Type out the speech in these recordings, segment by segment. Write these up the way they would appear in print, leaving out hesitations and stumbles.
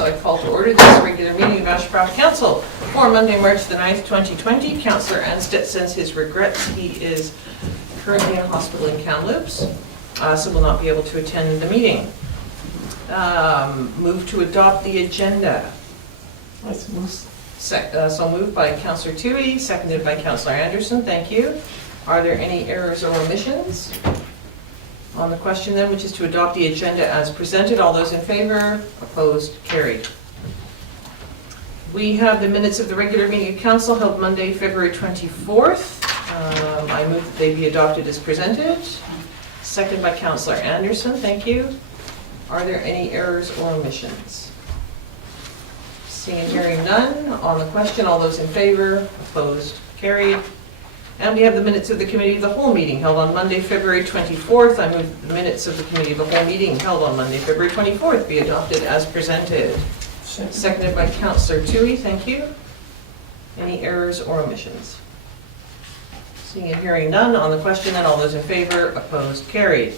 so I call to order this regular meeting of Ashcroft Council for Monday, March the 9th, 2020. Councillor Anstett sends his regrets. He is currently in hospital in Kamloops, so will not be able to attend the meeting. Move to adopt the agenda. So moved by Councillor Tuohey, seconded by Councillor Anderson. Thank you. Are there any errors or omissions? On the question then, which is to adopt the agenda as presented, all those in favor, opposed, carried. We have the minutes of the regular meeting of council held Monday, February 24th. I move that they be adopted as presented. Second by Councillor Anderson, thank you. Are there any errors or omissions? Seeing and hearing none. On the question, all those in favor, opposed, carried. And we have the minutes of the Committee of the Whole meeting held on Monday, February 24th. I move the minutes of the Committee of the Whole meeting held on Monday, February 24th be adopted as presented. Seconded by Councillor Tuohey, thank you. Any errors or omissions? Seeing and hearing none. On the question then, all those in favor, opposed, carried.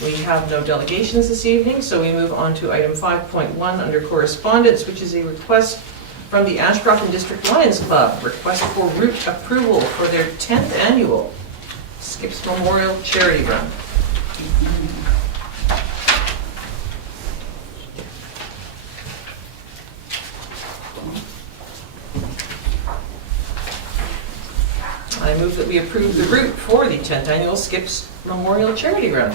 We have no delegations this evening, so we move on to item 5.1 under correspondence, which is a request from the Ashcroft and District Lions Club, request for route approval for their 10th annual Skips Memorial Charity Run. I move that we approve the route for the 10th annual Skips Memorial Charity Run.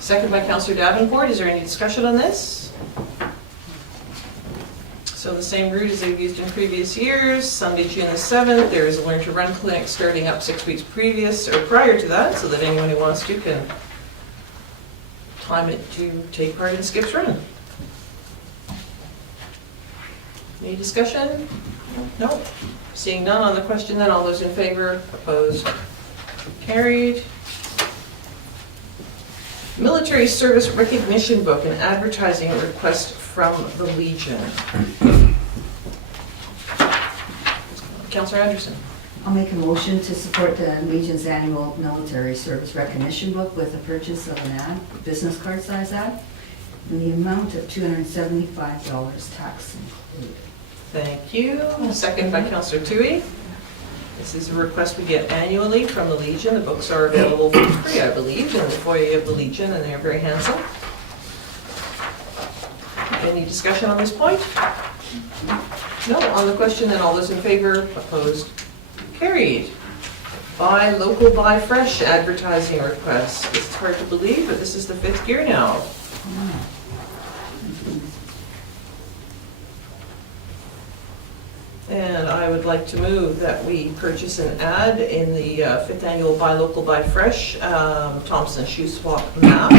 Second by Councillor Davenport. Is there any discussion on this? So the same route as they've used in previous years. Sunday, June the 7th, there is a Learn to Run clinic starting up 6 weeks previous or prior to that, so that anyone who wants to can time it to take part in Skips Run. Any discussion? No. Seeing none on the question, then all those in favor, opposed, carried. Military Service Recognition Book and Advertising Request from the Legion. Councillor Anderson. I'll make a motion to support the Legion's annual military service recognition book with the purchase of an ad, business card size ad, in the amount of $275, tax included. Thank you. Second by Councillor Tuohey. This is a request we get annually from the Legion. The books are available for free, I believe, in the foyer of the Legion, and they're very handsome. Any discussion on this point? No. On the question, then all those in favor, opposed, carried. Buy local, buy fresh advertising request. It's hard to believe, but this is the 5th year now. And I would like to move that we purchase an ad in the 5th annual Buy Local, Buy Fresh Thompson Shoe Swap map.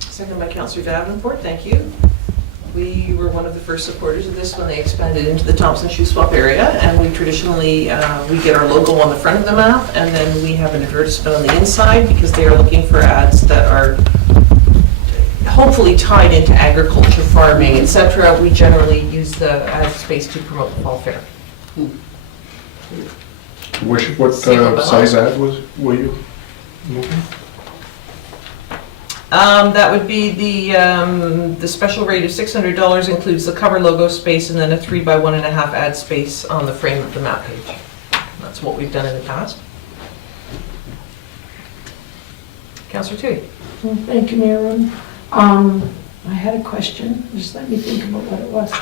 Second by Councillor Davenport, thank you. We were one of the first supporters of this when they expanded into the Thompson Shoe Swap area, and we traditionally, we get our logo on the front of the map, and then we have an advertisement on the inside because they are looking for ads that are hopefully tied into agriculture, farming, etc. We generally use the ad space to promote the fall fair. What size ad were you moving? That would be the special rate of $600 includes the cover logo space and then a 3 by 1.5 ad space on the frame of the map page. That's what we've done in the past. Councillor Tuohey. Thank you, Marilyn. I had a question. Just let me think about what it was.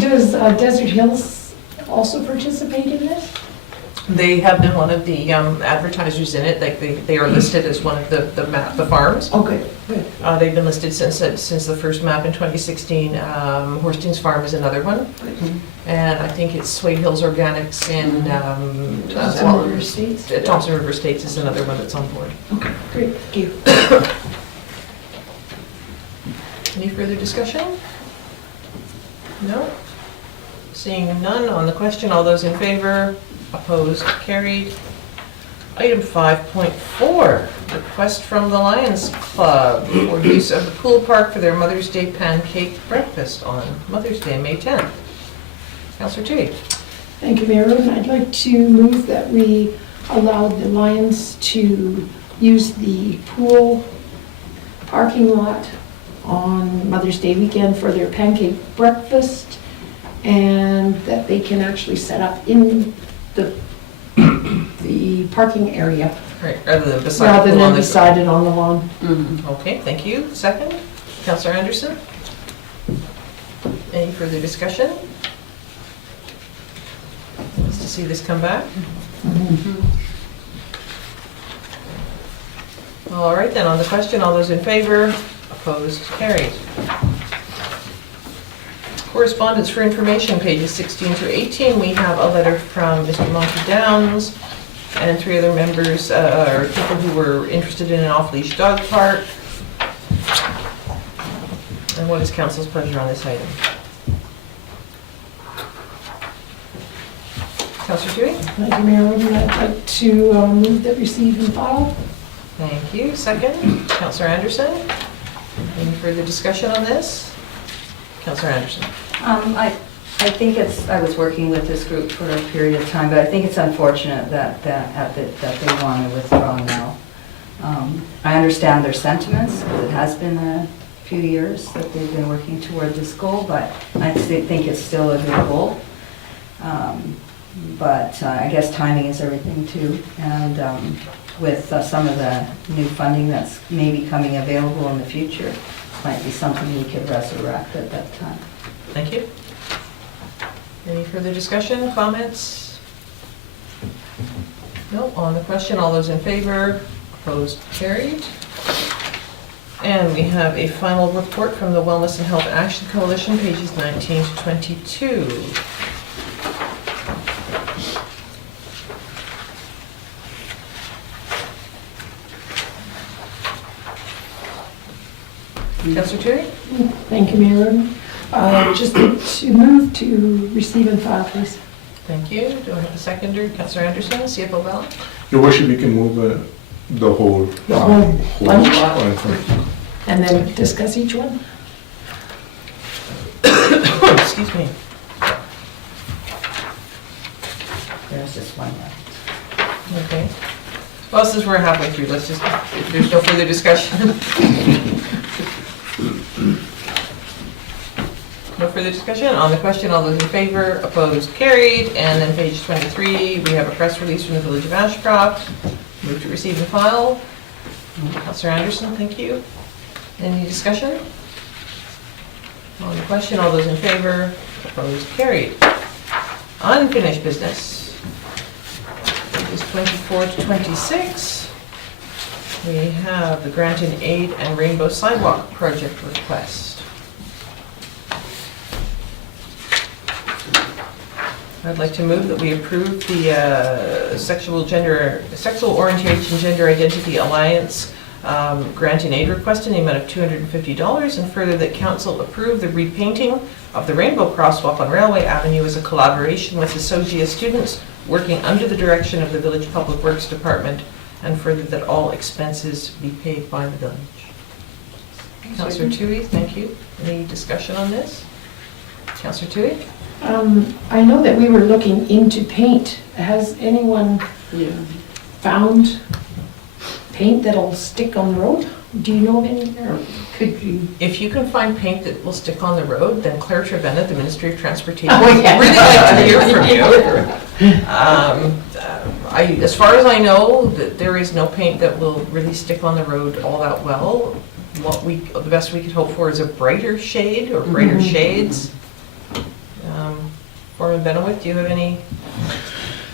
Does Desert Hills also participate in this? They have been one of the advertisers in it. Like they are listed as one of the farms. Oh, good. Good. They've been listed since the first map in 2016. Horstings Farm is another one, and I think it's Swade Hills Organics in Thompson River States. Thompson River States is another one that's on board. Okay, great. Thank you. Any further discussion? No? Seeing none on the question, all those in favor, opposed, carried. Item 5.4, request from the Lions Club for use of the pool park for their Mother's Day pancake breakfast on Mother's Day, May 10th. Councillor Tuohey. Thank you, Marilyn. I'd like to move that we allow the Lions to use the pool parking lot on Mother's Day weekend for their pancake breakfast, and that they can actually set up in the parking area Right, rather than beside rather the than lawn. beside it on the lawn. Okay, thank you. Second, Councillor Anderson? Any further discussion? Nice to see this come back. All right, then, on the question, all those in favor, opposed, carried. Correspondence for information, pages 16 to 18. We have a letter from Mr. Monty Downs and 3 other members, or people who were interested in an off-leash dog park. And what is council's pleasure on this item? Councillor Tuohey? Thank you, Marilyn. I'd like to move that receive and file. Thank you. Second, Councillor Anderson. Any further discussion on this? Councillor Anderson. I think I was working with this group for a period of time, but I think it's unfortunate that they want to withdraw now. I understand their sentiments, because it has been a few years that they've been working toward this goal, but I think it's still a good goal. But I guess timing is everything too, and with some of the new funding that's maybe coming available in the future, might be something we could resurrect at that time. Thank you. Any further discussion, comments? No, on the question, all those in favor, opposed, carried. And we have a final report from the Wellness and Health Action Coalition, pages 19 to 22. Councillor Tuohey? Thank you, Marilyn. Just to move to receive and file, please. Thank you. Do I have a seconder? Councillor Anderson, CFO Bhalla? Your worship, you can move the whole. The whole bunch? one. And then discuss each one? Excuse me. There's just one left. Okay. Well, since we're halfway through, let's just, if there's no further discussion. No further discussion. On the question, all those in favor, opposed, carried. And then page 23, we have a press release from the Village of Ashcroft. Move to receive and file. Councillor Anderson, thank you. Any discussion? On the question, all those in favor, opposed, carried. Unfinished business. Pages 24 to 26. We have the Grant in Aid and Rainbow Sidewalk Project request. I'd like to move that we approve the Sexual Orientation Gender Identity Alliance Grant in Aid request in the amount of $250, and further that council approve the repainting of the rainbow crosswalk on Railway Avenue as a collaboration with the SOGIA students working under the direction of the Village Public Works Department, and further that all expenses be paid by the village. Councillor Tuohey, thank you. Any discussion on this? Councillor Tuohey? I know that we were looking into paint. Has anyone found paint that'll stick on the road? Do you know of any, or could you? If you can find paint that will stick on the road, then Claire Trevena, the Ministry of Transportation, Oh, would yeah. really like to hear from you. As far as I know, there is no paint that will really stick on the road all that well. The best we could hope for is a brighter shade or brighter shades. Foreman Bennewith, do you have any?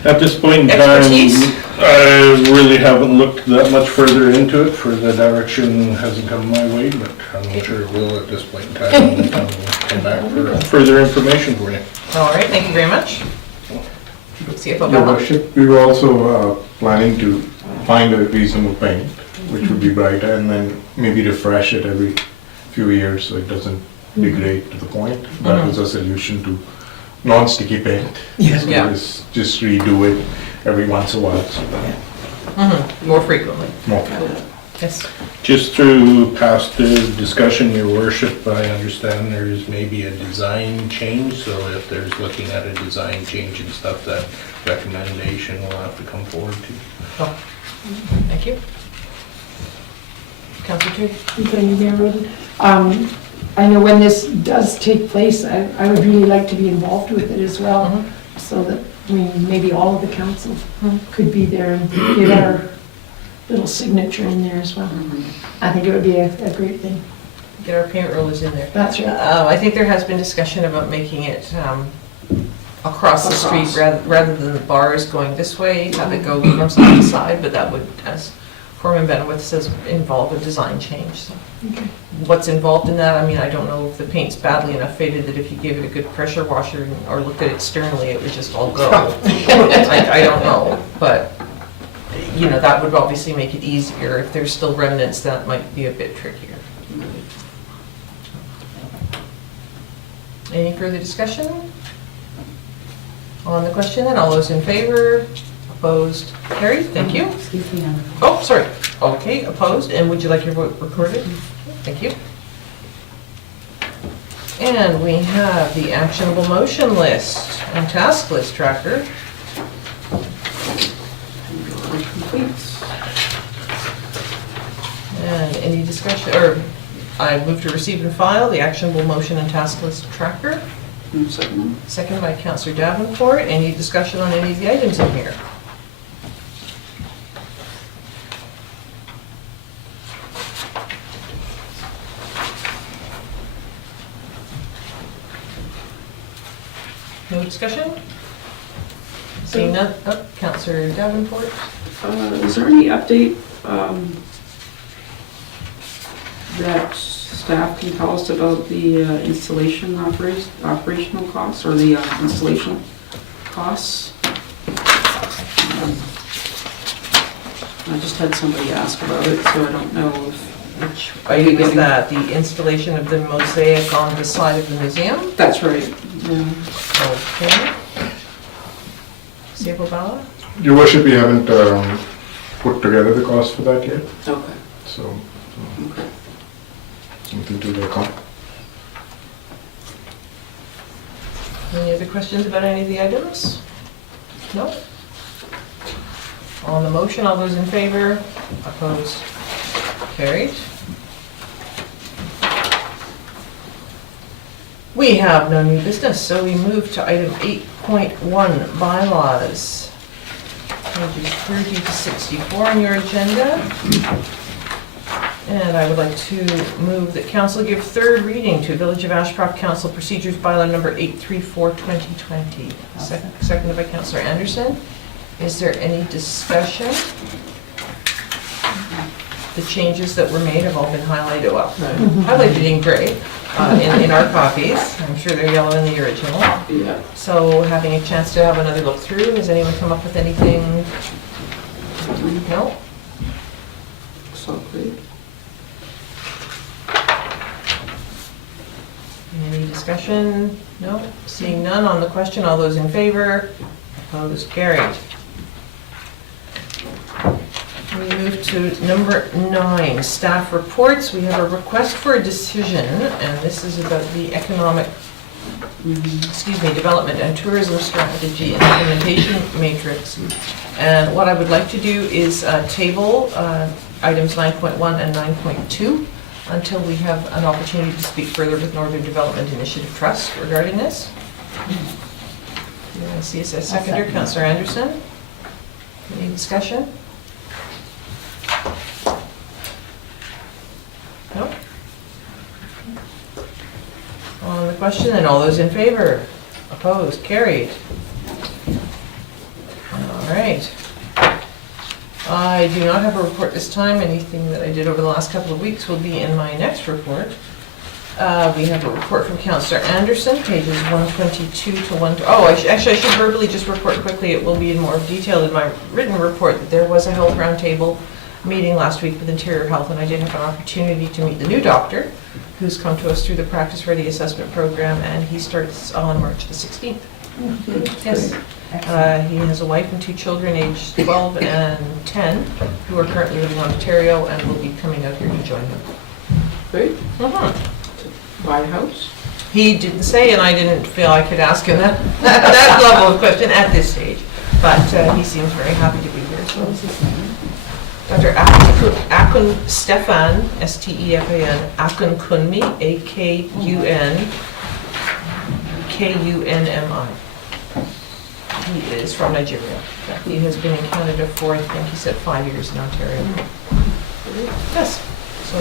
At this point in time, Expertise? I really haven't looked that much further into it, for the direction hasn't come my way, but I'm sure it will at this point in time. I'll come back for further information for you. All right, thank you very much. CFO Your Bhalla. worship, we were also planning to find a reasonable paint, which would be brighter, and then maybe refresh it every few years so it doesn't degrade to the point. That was a solution to non-sticky paint. So Yeah. just redo it every once in a while. So More frequently. more. Yes. Just through past discussion, your worship, I understand there's maybe a design change, so if there's looking at a design change and stuff, that recommendation will have to come forward to. Oh, thank you. Councillor Tuohey? Thank you, Mayor Roden. I know when this does take place, I would really like to be involved with it as well, Mhm. so that maybe all of the council could be there and get our little signature in there as well. I think it would be a great thing. Get our paint rollers in there. That's right. I think there has been discussion about making it across the street rather than the bars going this way, have it go from side to side, but that would, as Foreman Bennewith says, involve a design change. So Okay. what's involved in that, I mean, I don't know if the paint's badly enough faded that if you gave it a good pressure washer or looked at it externally, it would just all go. I don't know, but, you know, that would obviously make it easier. If there's still remnants, that might be a bit trickier. Any further discussion on the question? Then all those in favor, opposed, carried, thank you. Excuse me, Oh, sorry, okay, opposed, and would you like your vote recorded? Thank you. And we have the actionable motion list and task list tracker. And any discussion, or I move to receive and file the actionable motion and task list tracker. Second by Councillor Davenport. Any discussion on any of the items in here? No discussion? Seeing none, oh, Councillor Davenport. Is there any update that staff can tell us about the installation operational costs, or the installation costs? I just had somebody ask about it, so I don't know which. Are you getting that, the installation of the mosaic on the side of the museum? That's right, yeah. Okay. Bhalla? Your worship, we haven't put together the cost for that yet, Okay. so Okay. something to look up. Any other questions about any of the items? No? On the motion, all those in favor? Opposed? Carried. We have no new business, so we move to item 8.1, bylaws. Pages 30 to 64 on your agenda. And I would like to move that council give third reading to Village of Ashcroft Council Procedures Bylaw number 834-2020. Seconded by Councillor Anderson. Is there any discussion? The changes that were made have all been highlighted, well, highlighted in gray in our copies. I'm sure they're yellow in the original. Yeah. So having a chance to have another look through, has anyone come up with anything? No? So great. Any discussion? No? Seeing none on the question, all those in favor? Opposed? Carried. We move to number 9, staff reports. We have a request for a decision, and this is about the economic, development and tourism strategy implementation matrix. And what I would like to do is table items 9.1 and 9.2 until we have an opportunity to speak further with Northern Development Initiative Trust regarding this. I see a seconder, Councillor Anderson. Any discussion? No? On the question, then all those in favor? Opposed? Carried. All right. I do not have a report this time. Anything that I did over the last couple of weeks will be in my next report. We have a report from Councillor Anderson, pages 122 to 1. Oh, I should verbally just report quickly. It will be in more detail in my written report that there was a health roundtable meeting last week with Interior Health, and I did have an opportunity to meet the new doctor who's come to us through the Practice Ready Assessment Program, and he starts on March the 16th. Yes. He has a wife and 2 children aged 12 and 10 who are currently living in Ontario and will be coming out here to join him. Great. Buy a house? He didn't say, and I didn't feel I could ask him that level of question at this stage, but he seems very happy to be here. What was his name? Dr. Akun Stefan, S-T-E-F-A-N, Akun Kunmi, A-K-U-N-K-U-N-M-I. He is from Nigeria. He has been in Canada for, I think he said, 5 years in Ontario. Yes. So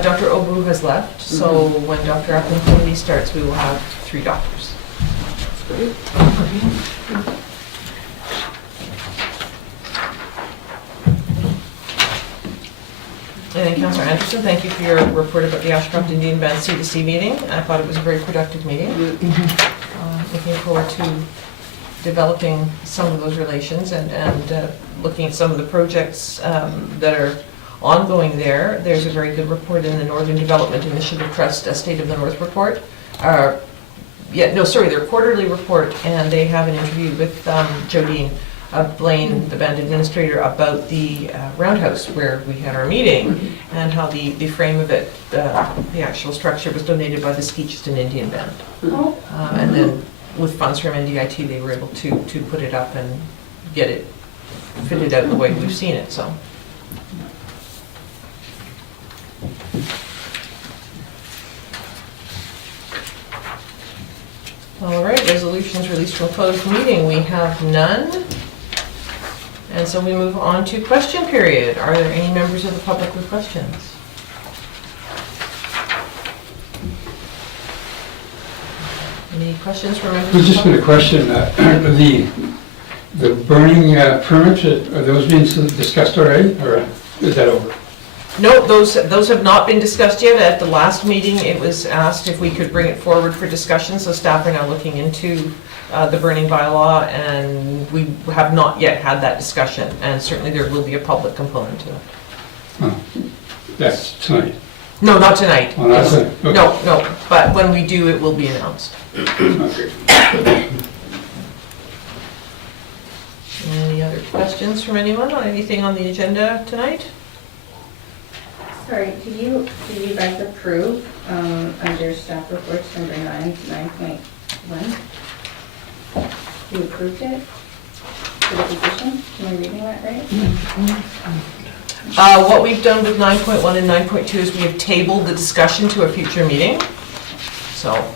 Dr. Obu has left, so when Dr. Akun Kunmi starts, we will have 3 doctors. And Councillor Anderson, thank you for your report about the Ashcroft Indian Band C2C meeting. I thought it was a very productive meeting. Looking forward to developing some of those relations and looking at some of the projects that are ongoing there. There's a very good report in the Northern Development Initiative Trust State of the North report. Their quarterly report, and they have an interview with Jodine Blaine, the band administrator, about the roundhouse where we had our meeting and how the frame of it, the actual structure, was donated by the Skeechestown Indian Band. And then with funds from NDIT, they were able to put it up and get it fitted out the way we've seen it. So. All right, resolutions released from closed meeting. We have none. And so we move on to question period. Are there any members of the public with questions? Any questions from members of the There's just been a public? question, the burning permits, are those being discussed already, or is that over? No, those have not been discussed yet. At the last meeting, it was asked if we could bring it forward for discussion, so staff are now looking into the burning bylaw, and we have not yet had that discussion, and certainly there will be a public component to it. Oh, that's tonight. No, not tonight. Oh, not tonight. Okay. No, but when we do, it will be announced. Okay. Any other questions from anyone on anything on the agenda tonight? Sorry, did you guys approve under staff reports number 9 to 9.1? You approved it for the position? Am I reading that right? What we've done with 9.1 and 9.2 is we have tabled the discussion to a future meeting. So.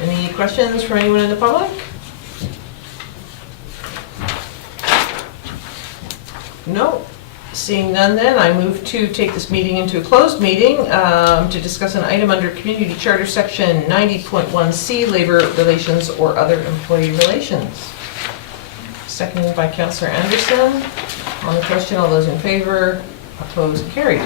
Any questions from anyone in the public? No. Seeing none then, I move to take this meeting into a closed meeting to discuss an item under Community Charter Section 90.1C, Labor Relations or Other Employee Relations. Seconded by Councillor Anderson. On the question, all those in favor, opposed, carried.